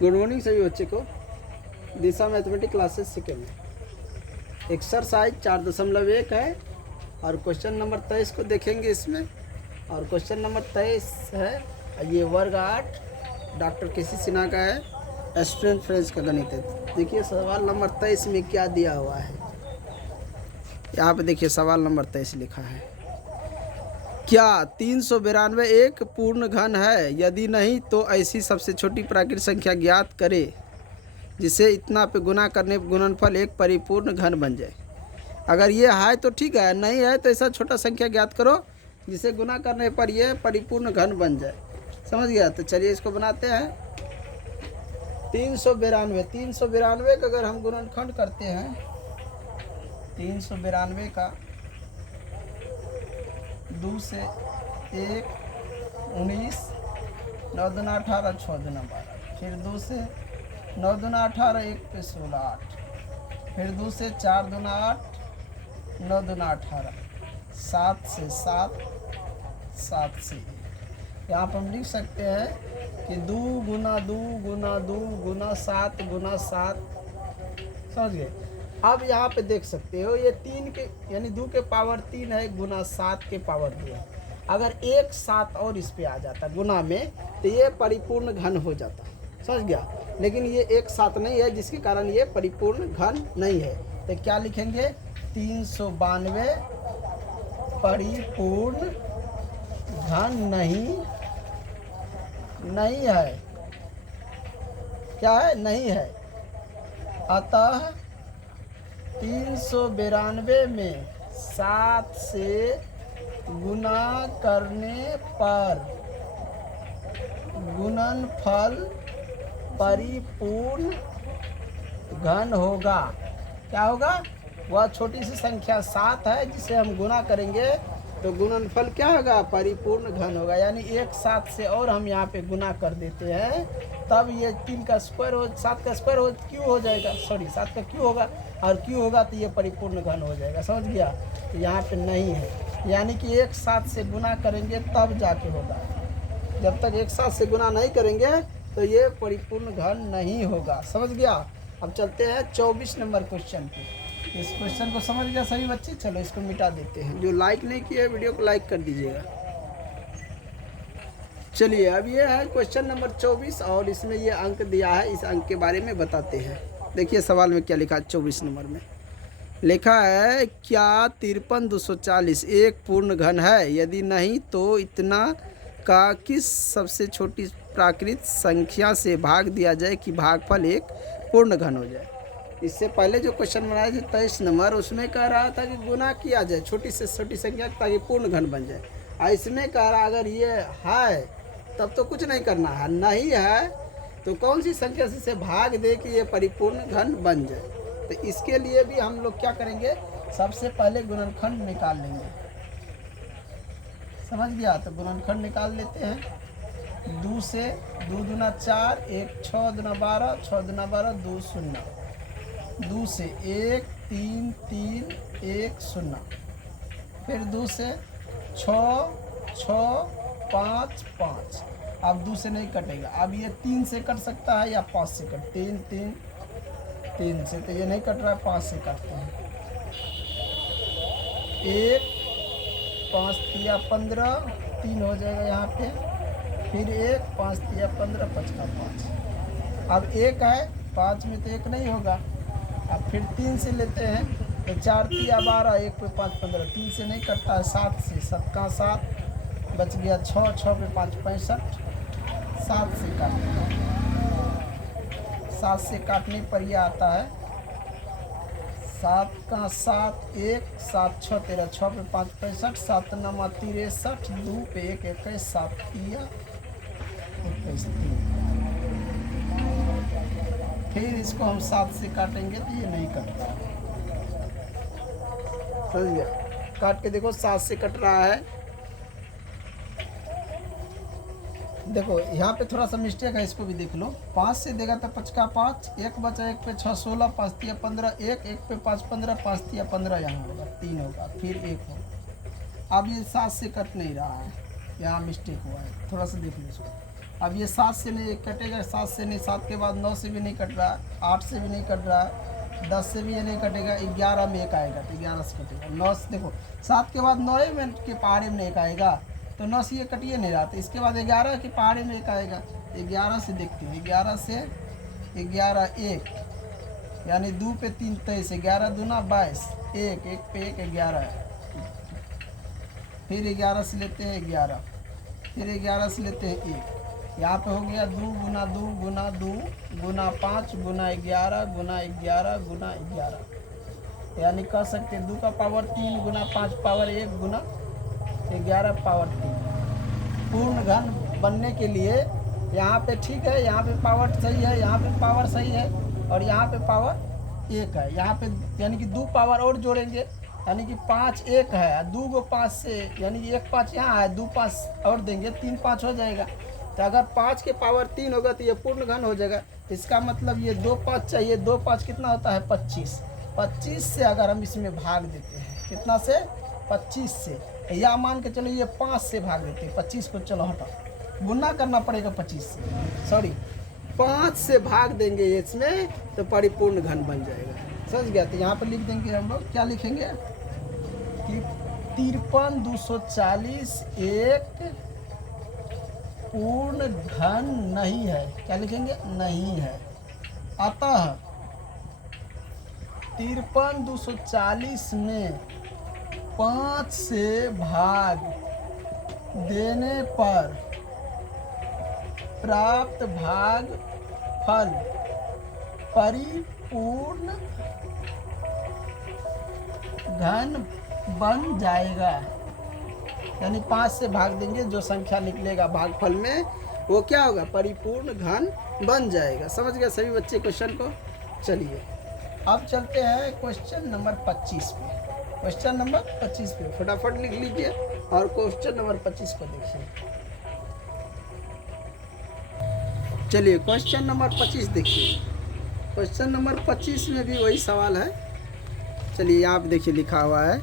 Good morning सभी बच्चे को। दिशा मैथमेटिक्स क्लासेस सेकेंड में एक्सरसाइज 4.1 है और क्वेश्चन नंबर 23 को देखेंगे इसमें। और क्वेश्चन नंबर 23 है, ये वर्ग 8 डॉक्टर केसी सिन्हा का है, स्टूडेंट फ्रेंच का गणित है। देखिए सवाल नंबर 23 में क्या दिया हुआ है। यहाँ पे देखिए सवाल नंबर 23 लिखा है, क्या 392 एक पूर्ण घन है? यदि नहीं तो ऐसी सबसे छोटी प्राकृतिक संख्या ज्ञात करे जिसे इतना पे गुना करने पर गुणनफल एक परिपूर्ण घन बन जाए। अगर ये है तो ठीक है, नहीं है तो ऐसा छोटा संख्या ज्ञात करो जिसे गुना करने पर यह परिपूर्ण घन बन जाए। समझ गया? तो चलिए इसको बनाते हैं। 392 का अगर हम गुणनखंड करते हैं, 392 का 2 से 1 19, 9 दूना 18, 6 दूना 12, फिर 2 से 9 दूना 18, 1 पे 16 8, फिर 2 से 4 दूना 8, 9 दूना 18, 7 से 7, 7 से 1। यहाँ पर हम लिख सकते हैं कि 2 गुना 2 गुना 2 गुना 7 गुना 7। समझ गए? अब यहाँ पे देख सकते हो ये 3 के यानी 2 के पावर 3 है गुना 7 के पावर 2 है। अगर एक 7 और इस पे आ जाता गुना में तो ये परिपूर्ण घन हो जाता। समझ गया? लेकिन ये एक 7 नहीं है, जिसके कारण ये परिपूर्ण घन नहीं है। तो क्या लिखेंगे? 392 परिपूर्ण घन नहीं है। क्या है? नहीं है। अतः 392 में 7 से गुना करने पर गुणनफल परिपूर्ण घन होगा। क्या होगा? वह छोटी सी संख्या 7 है जिसे हम गुना करेंगे तो गुणनफल क्या होगा? परिपूर्ण घन होगा। यानी एक 7 से और हम यहाँ पे गुना कर देते हैं, तब ये 3 का स्क्वायर हो 7 का स्क्वायर हो क्यों हो जाएगा, सॉरी 7 का क्यों होगा, और क्यों होगा तो ये परिपूर्ण घन हो जाएगा। समझ गया? तो यहाँ पे नहीं है, यानी कि एक 7 से गुना करेंगे तब जाके होगा। जब तक एक 7 से गुना नहीं करेंगे तो ये परिपूर्ण घन नहीं होगा। समझ गया? अब चलते हैं 24 नंबर क्वेश्चन पे। इस क्वेश्चन को समझ गया सभी बच्चे? चलो इसको मिटा देते हैं। जो लाइक नहीं किए वीडियो को लाइक कर दीजिएगा। चलिए अब ये है क्वेश्चन नंबर 24 और इसमें ये अंक दिया है, इस अंक के बारे में बताते हैं। देखिए सवाल में क्या लिखा है। 24 नंबर में लिखा है, क्या 53,240 एक पूर्ण घन है? यदि नहीं तो इतना का किस सबसे छोटी प्राकृतिक संख्या से भाग दिया जाए कि भागफल एक पूर्ण घन हो जाए। इससे पहले जो क्वेश्चन बनाए थे 23 नंबर, उसमें कह रहा था कि गुना किया जाए छोटी से छोटी संख्या ताकि पूर्ण घन बन जाए। और इसमें कह रहा अगर ये है तब तो कुछ नहीं करना है, नहीं है तो कौन सी संख्या से इसे भाग दे कि ये परिपूर्ण घन बन जाए। तो इसके लिए भी हम लोग क्या करेंगे? सबसे पहले गुणनखंड निकाल लेंगे। समझ गया? तो गुणनखंड निकाल लेते हैं। 2 से 2 दूना 4, 1 6 दूना 12, 6 दूना 12, 2 0, 2 से 1 3 3 1 0, फिर 2 से 6 6 5 5। अब 2 से नहीं कटेगा। अब ये 3 से कट सकता है या 5 से कट, 3 3 3 से तो ये नहीं कट रहा है, 5 से कटते हैं। 1 5 तिया 15, 3 हो जाएगा यहाँ पे, फिर 1 5 तिया 15, 5 का 5। अब 1 है, 5 में तो 1 नहीं होगा। अब फिर 3 से लेते हैं तो 4 तिया 12, 1 पे 5 15, 3 से नहीं कटता है। 7 से 7 का 7 बच गया 6, 6 पे 5 65, 7 से काटते हैं। 7 से काटने पर यह आता है 7 का 7 1, 7 6 13, 6 पे 5 65, 7 9 63, 2 पे 1 21, 7 तिया 21 3। फिर इसको हम 7 से काटेंगे तो ये नहीं कटता। समझ गया? काट के देखो 7 से कट रहा है। देखो यहाँ पे थोड़ा सा मिस्टेक है, इसको भी देख लो। 5 से देगा तो 5 का 5, 1 बचा, 1 पे 6 16, 5 तिया 15, 1 1 पे 5 15, 5 तिया 15, यहाँ होगा 3 होगा, फिर 1 होगा। अब ये 7 से कट नहीं रहा है, यहाँ मिस्टेक हुआ है, थोड़ा सा देख लो इसको। अब ये 7 से नहीं कटेगा, 7 से नहीं, 7 के बाद 9 से भी नहीं कट रहा, 8 से भी नहीं कट रहा, 10 से भी ये नहीं कटेगा, 11 में एक आएगा तो 11 से कटेगा। 9 से देखो 7 के बाद 9 में के पहाड़े में एक आएगा तो 9 से ये कटिए नहीं रहा, तो इसके बाद 11 के पहाड़े में एक आएगा। 11 से देखते हैं, 11 से 11 1 यानी 2 पे 3 23, 11 दूना 22, 1 1 पे 1 11 है। फिर 11 से लेते हैं 11, फिर 11 से लेते हैं 1, यहाँ पे हो गया 2 गुना 2 गुना 2 गुना 5 गुना 11 गुना 11 गुना 11, यानी कह सकते हैं 2 का पावर 3 गुना 5 पावर 1 गुना 11 पावर 3। पूर्ण घन बनने के लिए यहाँ पे ठीक है, यहाँ पे पावर सही है, यहाँ पे पावर सही है और यहाँ पे पावर 1 है। यहाँ पे यानी कि 2 पावर और जोड़ेंगे यानी कि 5 1 है, 2 को 5 से यानी कि 1 5 यहाँ है, 2 5 और देंगे 3 5 हो जाएगा। तो अगर 5 के पावर 3 होगा तो ये पूर्ण घन हो जाएगा। इसका मतलब ये 2 5 चाहिए, 2 5 कितना होता है 25। 25 से अगर हम इसमें भाग देते हैं, कितना से 25 से, या मान के चलो ये 5 से भाग देते हैं, 25 को चलो हटाओ, गुना करना पड़ेगा 25 से, सॉरी 5 से भाग देंगे इसमें तो परिपूर्ण घन बन जाएगा। समझ गया? तो यहाँ पर लिख देंगे हम लोग, क्या लिखेंगे कि 53 240 एक पूर्ण घन नहीं है। क्या लिखेंगे? नहीं है। अतः 53 240 में 5 से भाग देने पर प्राप्त भाग फल परिपूर्ण घन बन जाएगा। यानी 5 से भाग देंगे, जो संख्या निकलेगा भागफल में वो क्या होगा? परिपूर्ण घन बन जाएगा। समझ गए सभी बच्चे क्वेश्चन को? चलिए अब चलते हैं क्वेश्चन नंबर 25 पे। क्वेश्चन नंबर 25 पे फटाफट लिख लीजिए और क्वेश्चन नंबर 25 को देखिए। चलिए क्वेश्चन नंबर 25 देखिए। क्वेश्चन नंबर 25 में भी वही सवाल है। चलिए यहाँ पे देखिए लिखा हुआ है,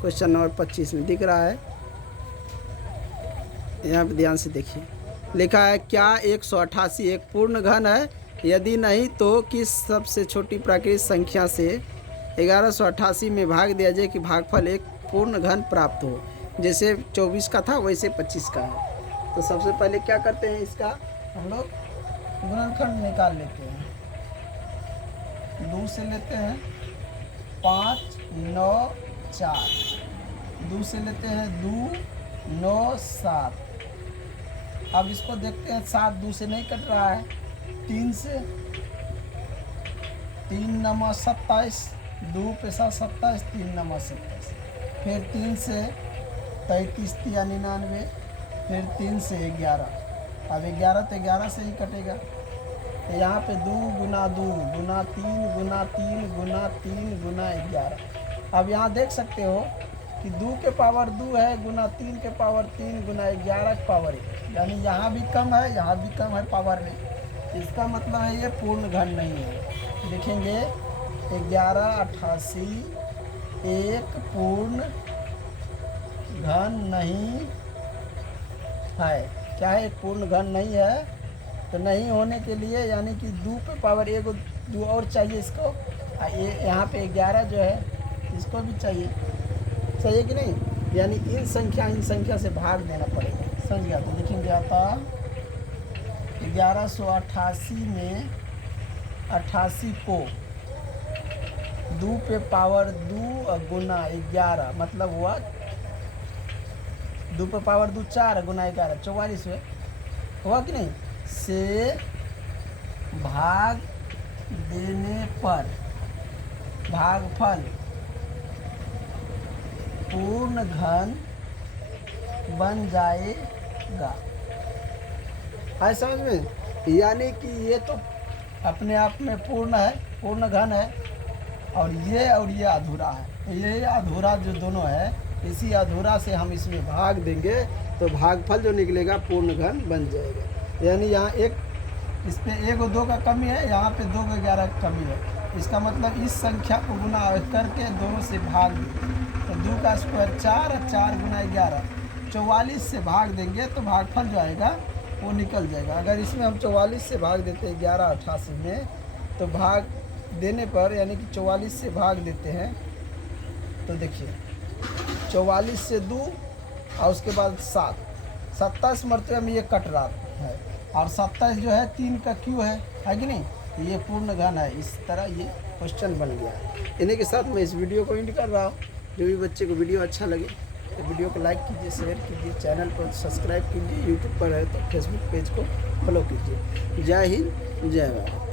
क्वेश्चन नंबर 25 में दिख रहा है, यहाँ पे ध्यान से देखिए। लिखा है क्या 188 एक पूर्ण घन है? यदि नहीं तो किस सबसे छोटी प्राकृतिक संख्या से 1188 में भाग दिया जाए कि भागफल एक पूर्ण घन प्राप्त हो। जैसे 24 का था वैसे 25 का है। तो सबसे पहले क्या करते हैं, इसका हम लोग गुणनखंड निकाल लेते हैं। 2 से लेते हैं 5 9 4, 2 से लेते हैं 2 9 7। अब इसको देखते हैं, 7 2 से नहीं कट रहा है, 3 से 3 9 27, 2 पे 7 27, 3 9 27, फिर 3 से 33 या 99, फिर 3 से 11। अब 11 तो 11 से ही कटेगा। तो यहाँ पे 2 गुना 2 गुना 3 गुना 3 गुना 3 गुना 11। अब यहाँ देख सकते हो कि 2 के पावर 2 है गुना 3 के पावर 3 गुना 11 के पावर 1, यानी यहाँ भी कम है यहाँ भी कम है पावर में। इसका मतलब है ये पूर्ण घन नहीं है। देखेंगे 1188 एक पूर्ण घन नहीं है। क्या है? एक पूर्ण घन नहीं है। तो नहीं होने के लिए यानी कि 2 पे पावर 1 2 और चाहिए इसको। ये यहाँ पे 11 जो है इसको भी चाहिए, चाहिए कि नहीं? यानी इन संख्या से भाग देना पड़ेगा। समझ गया? तो देखेंगे आता 1188 में 88 को 2 पे पावर 2 गुना 11 मतलब हुआ 2 पे पावर 2 4 गुना 11 44 हुआ कि नहीं? से भाग देने पर भागफल पूर्ण घन बन जाएगा। है समझ में? यानी कि ये तो अपने आप में पूर्ण है, पूर्ण घन है, और ये अधूरा है। ये अधूरा जो दोनों है, इसी अधूरा से हम इसमें भाग देंगे तो भागफल जो निकलेगा पूर्ण घन बन जाएगा। यानी यहाँ एक इस पे 1 और 2 का कमी है, यहाँ पे 2 का 11 का कमी है। इसका मतलब इस संख्या को गुना करके दोनों से भाग देंगे तो 2 का स्क्वायर 4 4 गुना 11 44 से भाग देंगे तो भागफल जो आएगा वो निकल जाएगा। अगर इसमें हम 44 से भाग देते हैं 1188 में, तो भाग देने पर यानी कि 44 से भाग देते हैं तो देखिए 44 से 2 और उसके बाद 7, 27 मरतबे में ये कट रहा है, और 27 जो है 3 का क्यू है कि नहीं, तो ये पूर्ण घन है। इस तरह ये क्वेश्चन बन गया है। इन्हीं के साथ मैं इस वीडियो को एंड कर रहा हूँ। जो भी बच्चे को वीडियो अच्छा लगे तो वीडियो को लाइक कीजिए, शेयर कीजिए, चैनल को सब्सक्राइब कीजिए, यूट्यूब पर है तो फेसबुक पेज को फॉलो कीजिए। जय हिंद, जय भारत।